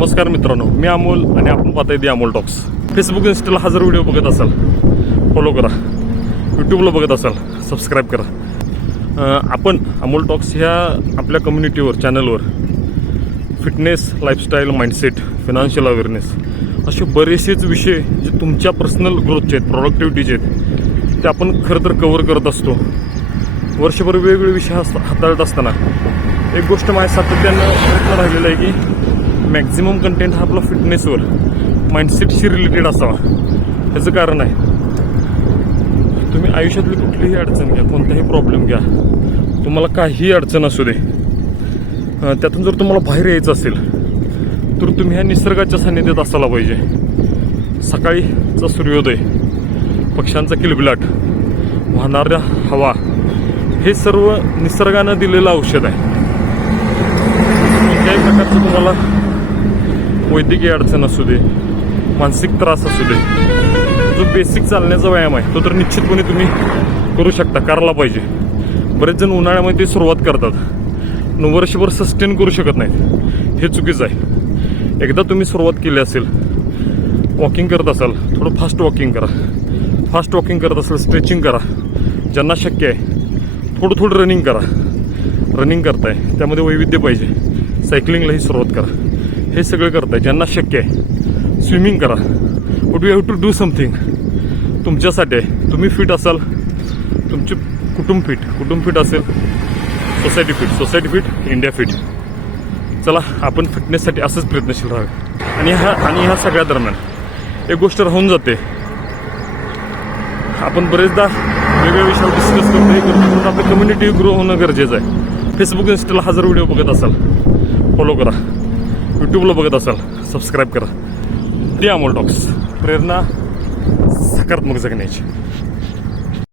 नमस्कार मित्रांनो, मी अमोल आणि आपण पाहताय दी अमोल टॉक्स. फेसबुक इंस्टाला हजार व्हिडिओ बघत असाल फॉलो करा, यूट्यूबला बघत असाल सबस्क्राईब करा. आपण अमोल टॉक्स ह्या आपल्या कम्युनिटीवर चॅनलवर fitness, lifestyle, mindset, financial awareness असे बरेचसेच विषय जे तुमच्या पर्सनल ग्रोथचे आहेत, प्रोडक्टिव्हिटीचे आहेत, ते आपण खरं तर कव्हर करत असतो. वर्षभर वेगवेगळे विषय हाताळत असताना एक गोष्ट माझ्या सातत्यानं प्रयत्न राहिलेला आहे की मॅक्झिमम कंटेंट हा आपला फिटनेसवर, माइंडसेटशी रिलेटेड असावा. ह्याचं कारण आहे, तुम्ही आयुष्यातली कुठलीही अडचण घ्या, कोणताही प्रॉब्लेम घ्या, तुम्हाला काहीही अडचण असू दे, त्यातून जर तुम्हाला बाहेर यायचं असेल तर तुम्ही ह्या निसर्गाच्या सान्निध्यात असायला पाहिजे. सकाळीचा सूर्योदय, पक्ष्यांचा किलबिलाट, वाहणाऱ्या हवा, हे सर्व निसर्गानं दिलेलं औषध आहे. कोणत्याही प्रकारचं तुम्हाला वैद्यकीय अडचण असू दे, मानसिक त्रास असू दे, जो बेसिक चालण्याचा व्यायाम आहे तो तर निश्चितपणे तुम्ही करू शकता, करायला पाहिजे. बरेच जण उन्हाळ्यामध्ये सुरुवात करतात, वर्षभर सस्टेन करू शकत नाहीत, हे चुकीचं आहे. एकदा तुम्ही सुरुवात केली असेल, वॉकिंग करत असाल, थोडं फास्ट वॉकिंग करा. फास्ट वॉकिंग करत असाल, स्ट्रेचिंग करा. ज्यांना शक्य आहे थोडं रनिंग करा. रनिंग करताय त्यामध्ये वैविध्य पाहिजे, सायकलिंगलाही सुरुवात करा. हे सगळं करताय ज्यांना शक्य आहे, स्विमिंग करा. But you have to do something तुमच्यासाठी आहे. तुम्ही फिट असाल, तुमचे कुटुंब फिट असेल, सोसायटी फिट, इंडिया फिट. चला, आपण फिटनेससाठी असंच प्रयत्नशील राहावे. आणि ह्या सगळ्या दरम्यान एक गोष्ट राहून जाते, आपण बरेचदा वेगवेगळ्या विषयावर डिस्कस करतो, हे करतो, पण आपली कम्युनिटी ग्रो होणं गरजेचं आहे. फेसबुक इंस्टाला हजार व्हिडिओ बघत असाल फॉलो करा, यूट्यूबला बघत असाल सबस्क्राईब करा. दी अमोल टॉक्स, प्रेरणा सकारात्मक जगण्याची.